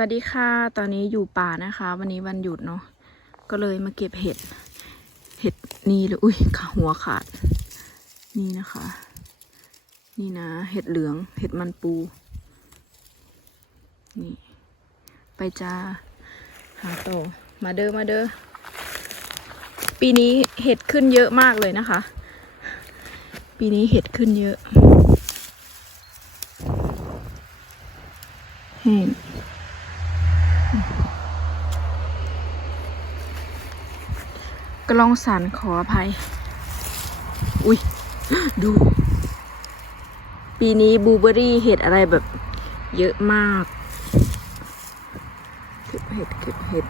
วัสดีค่ะ ตอนนี้อยู่ป่านะคะ วันนี้วันหยุดเนาะ ก็เลยมาเก็บเห็ด เห็ดนี่เลย อุ้ยขาหัวขาด นี่นะคะ นี่นะ เห็ดเหลือง เห็ดมันปู นี่ ไปจ้า หาโตอมาเด้อ มาเด้อ ปีนี้เห็ดขึ้นเยอะมากเลยนะคะ ปีนี้เห็ดขึ้นเยอะแห้ง กลองสันขออภัย อุ้ย ดู ปีนี้บูเบอรี่เห็ดอะไรแบบ เยอะมากเก็บเห็ดเก็บเห็ด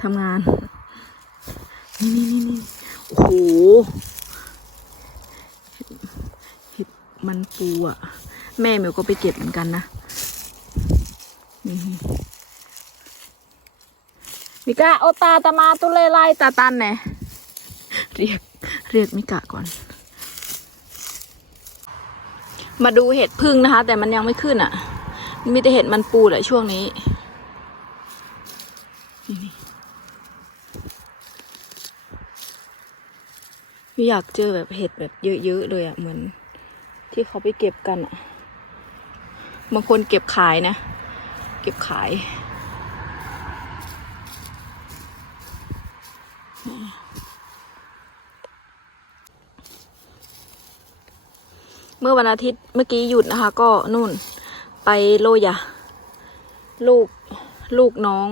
ทำงานนี่นี่นี่โอ้โห เห็ดเห็ด มันปูอะ แม่เหมียวก็ไปเก็บเหมือนกันนะนี่มิกาโอตาตามาตุเลไลตาตันแน่เรียกเรียกมิกะก่อน มาดูเห็ดพึ่งนะคะ แต่มันยังไม่ขึ้นอะ มีแต่เห็ดมันปูแหละช่วงนี้นี่อยากเจอแบบเห็ดแบบเยอะๆเลยอะเหมือน ที่เขาไปเก็บกันอะบางคนเก็บขายนะ เก็บขาย เมื่อวันอาทิตย์เมื่อกี้หยุดนะคะ ก็นู่นไปโลยะลูกลูกน้อง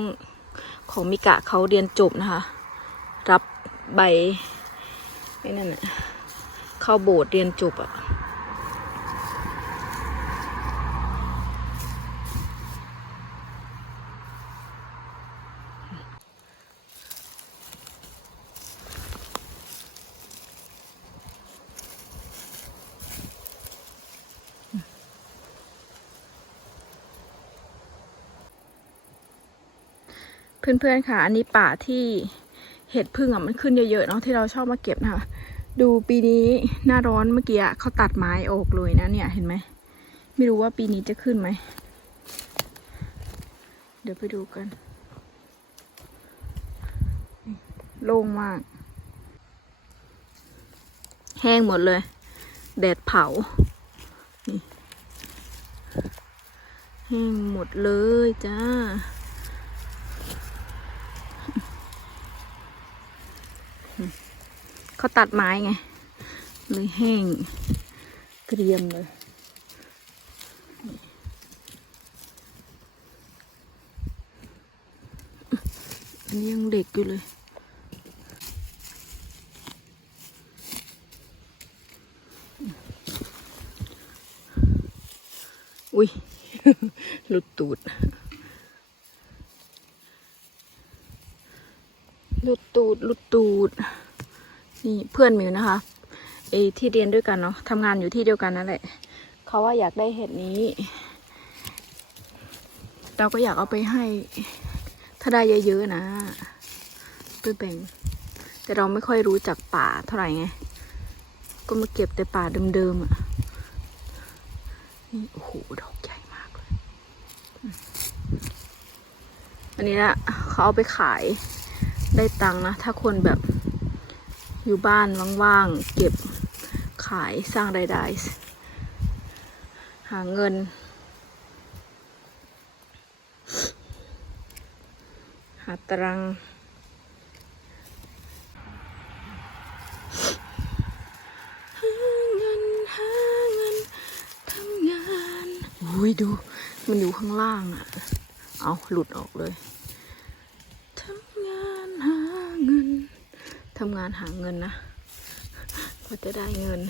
ของมิกะเขาเรียนจบนะคะ รับใบไอ้นั่นน่ะเข้าโบสถ์เรียนจบอะ เพื่อนๆค่ะ อันนี้ป่าที่เห็ดพึ่งอะมันขึ้นเยอะๆเนาะที่เราชอบมาเก็บนะคะดูปีนี้หน้าร้อนเมื่อกี้เขาตัดไม้ออกเลยนะเนี่ยเห็นไหมไม่รู้ว่าปีนี้จะขึ้นไหม เดี๋ยวไปดูกันโล่งมาก แห้งหมดเลย แดดเผาแห้งหมดเลยจ้า เขาตัดไม้ไงเลยแห้งเกรียมเลยอันนี้ยังเด็กอยู่เลยอุ้ย หลุดตูด หลุดตูด หลุดตูด นี่เพื่อนมิวนะคะไอที่เรียนด้วยกันเนาะทำงานอยู่ที่เดียวกันนั่นแหละเขาว่าอยากได้เห็ดนี้ เราก็อยากเอาไปให้ ถ้าได้เยอะๆนะไปแบ่ง แต่เราไม่ค่อยรู้จักป่าเท่าไหร่ไง ก็มาเก็บแต่ป่าเดิมๆอะนี่โอ้โหดอกใหญ่มากเลย อันนี้ละเขาเอาไปขายได้ตังค์นะ ถ้าคนแบบ อยู่บ้านว่างๆ เก็บขายสร้างรายได้ หาเงิน หาตรังหาเงินหาเงินทำงานอุ้ยดู มันอยู่ข้างล่างอะเอาหลุดออกเลยทำงานหาเงิน ทำงานหาเงินนะก็จะได้เงิน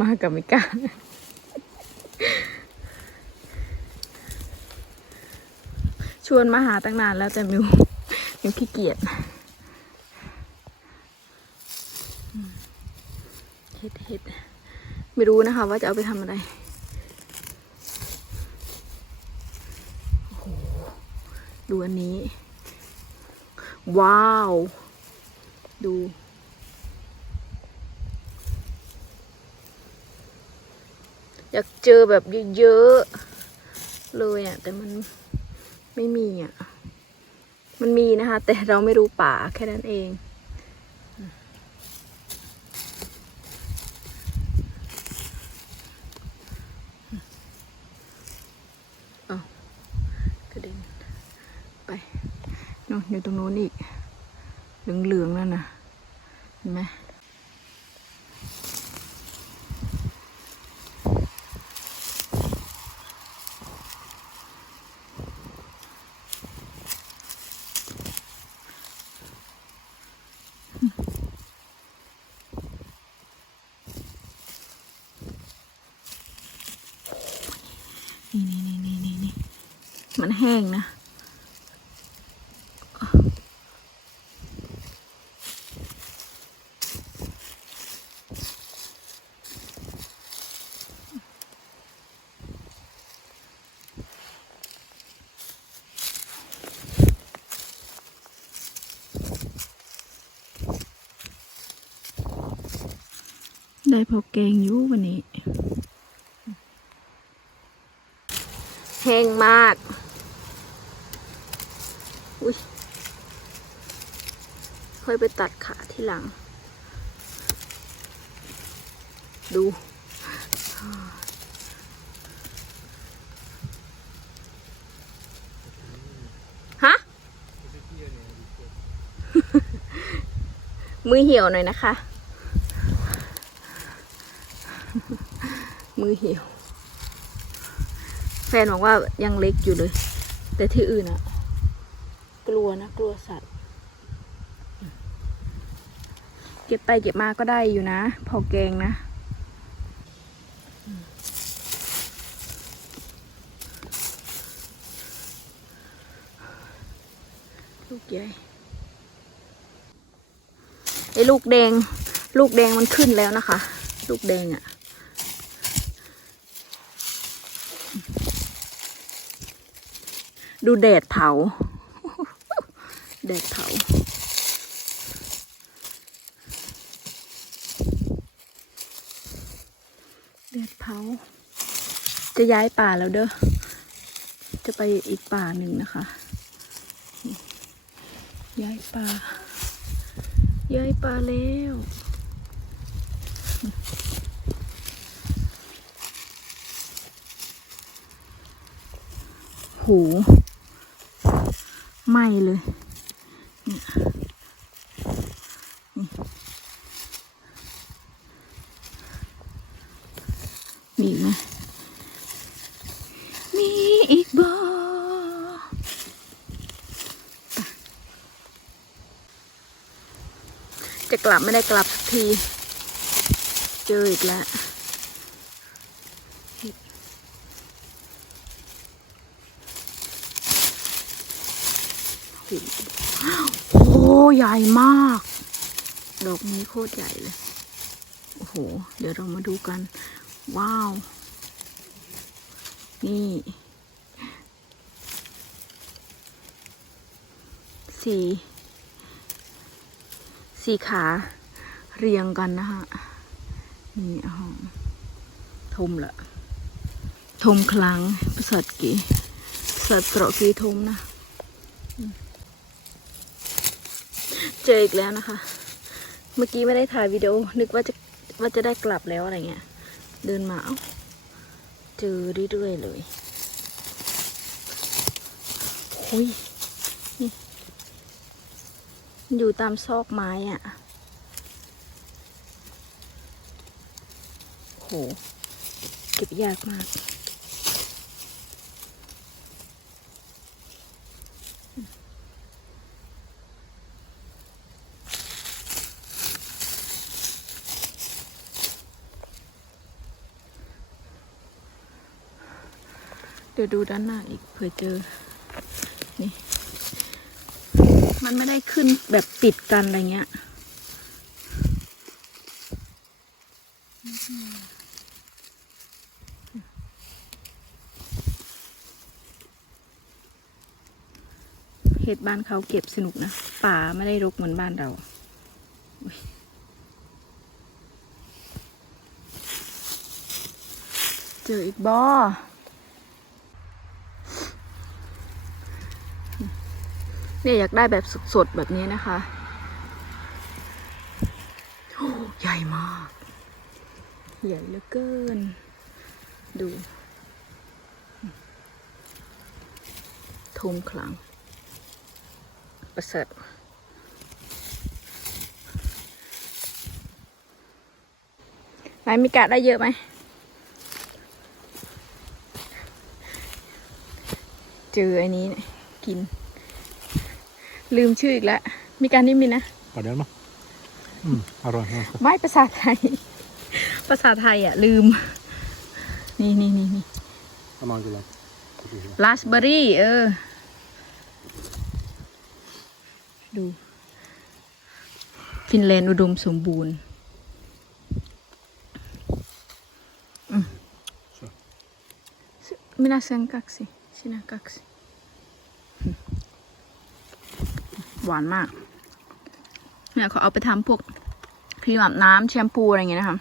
มากับมิก้าชวนมาหาตั้งนานแล้วแต่มิวมิวขี้เกียจเห็ดเห็ดไม่รู้นะคะว่าจะเอาไปทำอะไร โอ้โห ดูอันนี้ ว้าว ดู อยากเจอแบบเยอะๆเลยอะ แต่มันไม่มีอะ มันมีนะคะ แต่เราไม่รู้ป่าแค่นั้นเอง เอากระเด็น ไปโน่นอยู่ตรงโน้นอีก เหลืองๆนั่นนะเห็นไหม พอแกงอยู่วันนี้แห้งมาก อุ้ยค่อยไปตัดขาที่หลัง ดูฮะมือเหี่ยวหน่อยนะคะ อเหี่ยว แฟนบอกว่ายังเล็กอยู่เลย แต่ที่อื่นอะกลัวนะ กลัวสัตว์ เก็บไปเก็บมาก็ได้อยู่นะ พอแกงนะลูกใหญ่ไอ้ลูกแดง ลูกแดงมันขึ้นแล้วนะคะ ลูกแดงอะ ดูแดดเผา แดดเผา แดดเผา จะย้ายป่าแล้วเด้อ จะไปอีกป่าหนึ่งนะคะ ย้ายป่า ย้ายป่าแล้วโห ไหม้เลยเนี่ยมีอีกไหมมีอีกบ่จะกลับไม่ได้กลับที เจออีกแล้ว โอ้โหใหญ่มาก ดอกนี้โคตรใหญ่เลย โอ้โห เดี๋ยวเรามาดูกัน ว้าว นี่สี่สี่ขาเรียงกันนะฮะนี่อ๋อทมละทมคลังประสัดกีประสัดเตราะกีทมนะ เจออีกแล้วนะคะ เมื่อกี้ไม่ได้ถ่ายวิดีโอ นึกว่าจะว่าจะได้กลับแล้วอะไรเงี้ย เดินมาเอ้าเจอเรื่อยๆเลยโอ้ยนี่อยู่ตามซอกไม้อะ่ะโหเก็บยากมาก ดี๋ยวดูด้านหน้าอีกเผื่อเจอ นี่ มันไม่ได้ขึ้นแบบติดกันอะไรเงี้ย เห็ดบ้านเขาเก็บสนุกนะ ป่าไม่ได้รกเหมือนบ้านเราเจออีกบ เนี่ยอยากได้แบบสดๆแบบนี้นะคะใหญ่มาก ใหญ่เหลือเกิน ดูทมขลัง ประเสริฐไหนมีกะได้เยอะไหมเจออันนี้กิน ลืมชื่ออีกแล้ว มีการนี่มีนะ Var det med? Mm, arroy, ja. ไม่ภาษาไทย ภาษาไทยอะ ลืม นี่นี่นี่นี่ Amangula. ลาสเบอรี่ เออ ดู ฟินแลนด์อุดมสมบูรณ์ Så. Minä sen kaksi. Sinä kaksi. หวานมาก เนี่ยเขาเอาไปทำพวกครีมอาบน้ำแชมพูอะไรอย่างเงี้ยนะคะ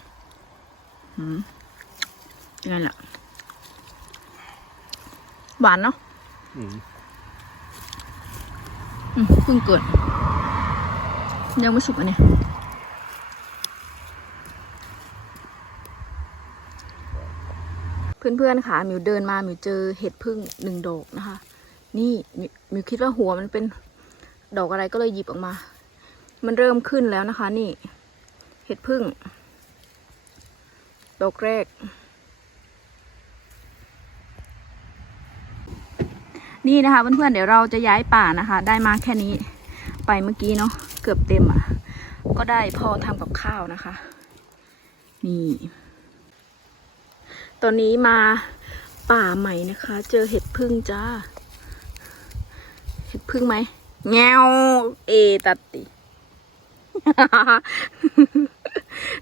อืมยังไงล่ะหวานเนาะอืมเพิ่งเกิด ยังไม่สุกอันเนี่ยเพื่อนๆค่ะมิวเดินมามิวเจอเห็ดพึ่งหนึ่งดอกนะคะ นี่มิวคิดว่าหัวมันเป็น ดอกอะไรก็เลยหยิบออกมา มันเริ่มขึ้นแล้วนะคะ นี่ เห็ดพึ่ง ดอกแรก นี่นะคะเพื่อนๆเดี๋ยวเราจะย้ายป่านะคะ ได้มาแค่นี้ ไปเมื่อกี้เนาะเกือบเต็มอะ ก็ได้พอทำกับข้าวนะคะ นี่ตอนนี้มาป่าใหม่นะคะ เจอเห็ดพึ่งจ้า เห็ดพึ่งไหม แงวเอตัดติ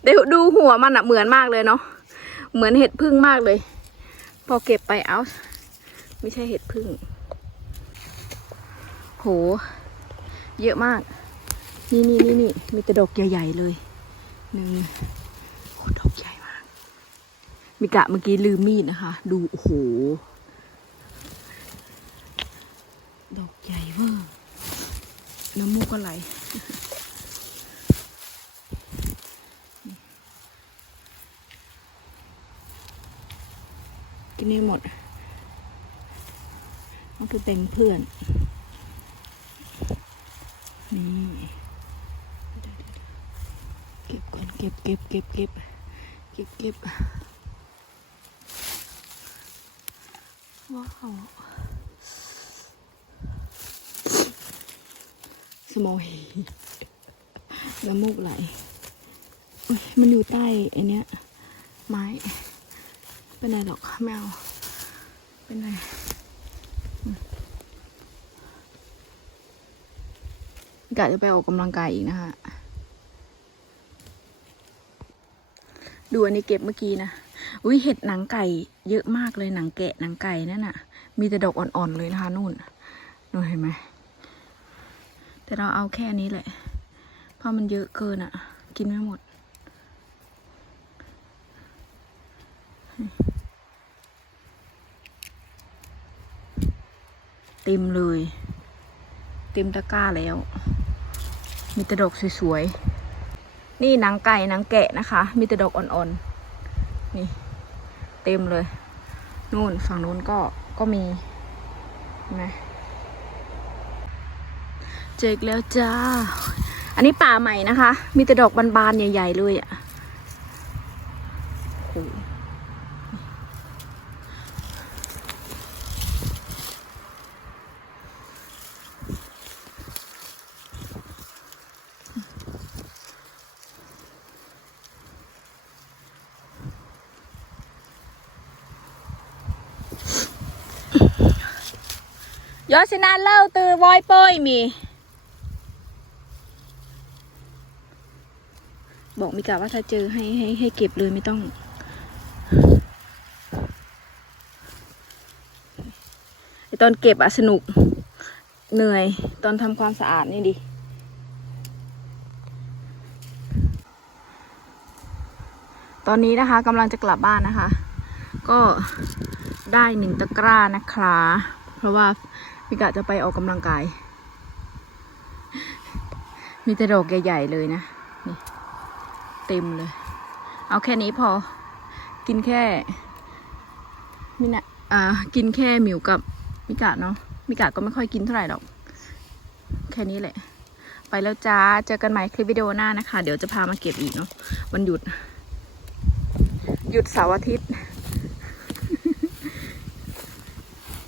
เดี๋ยวดูหัวมันอะเหมือนมากเลยเนาะเหมือนเห็ดพึ่งมากเลย พอเก็บไปเอาไม่ใช่เห็ดพึ่งโห เยอะมาก นี่นี่นี่นี่มีแต่ดอกใหญ่ๆเลยหนึ่งโอ้ดอกใหญ่มาก มีกะเมื่อกี้ลืมมีดนะคะ ดูโอ้โหดอกใหญ่เวอร์ น้ำมูกก็ไหลกินไม่หมดเอาไปแบ่งเพื่อน นี่ เก็บก่อนเก็บเก็บเก็บเก็บเก็บเก็บว้าว สมองน้ำมูกไหล มันอยู่ใต้ไอเนี้ย ไม้ เป็นไรหรอกไม่เอา เป็นไรอืมกะจะไปออกกำลังกายอีกนะคะดูอันนี้เก็บเมื่อกี้นะ อุ้ยเห็ดหนังไก่ เยอะมากเลยหนังแกะหนังไก่นั่นน่ะ มีแต่ดอกอ่อนๆเลยนะคะนู่นนู่นเห็นไหม แต่เราเอาแค่นี้แหละ เพราะมันเยอะเกินอะ กินไม่หมด เต็มเลย เต็มตะกร้าแล้ว มีต่ดอกสวยๆ นี่หนังไก่หนังแกะนะคะ มีต่ดอกอ่อนๆ นี่เต็มเลย นู่นฝั่งนู้นก็ก็มีเห็นไหม ออีกแล้วจ้า อันนี้ป่าใหม่นะคะ มีแต่ดอกบานๆใหญ่ ๆ เลยอะ่ะยอดสินาเล่าตือวอยโป้ยมี บอก มิกาว่าถ้าเจอให้ให้ให้เก็บเลยไม่ต้องไอตอนเก็บอะสนุก เหนื่อย ตอนทำความสะอาดนี่ดิตอนนี้นะคะกำลังจะกลับบ้านนะคะ ก็ได้หนึ่งตะกร้านะคะ เพราะว่าพิกะจะไปออกกำลังกาย มีแต่ดอกใหญ่ๆเลยนะ เต็มเลย เอาแค่นี้พอ กินแค่มินะอ่า กินแค่หมิวกับมิกะเนาะ มิกะก็ไม่ค่อยกินเท่าไหร่หรอก แค่นี้แหละ ไปแล้วจ้า เจอกันใหม่คลิปวิดีโอหน้านะคะ เดี๋ยวจะพามาเก็บอีกเนาะ วันหยุด หยุดเสาร์อาทิตย์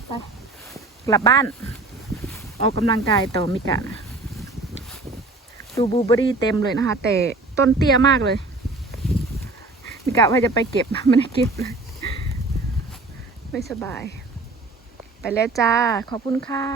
ไป กลับบ้าน ออกกำลังกายต่อมิกะนะดูบลูเบอรี่เต็มเลยนะคะ แต่ ต้นเตี้ยมากเลยกะว่าจะไปเก็บไม่ได้เก็บเลย ไม่สบาย ไปแล้วจ้า ขอบคุณค่ะ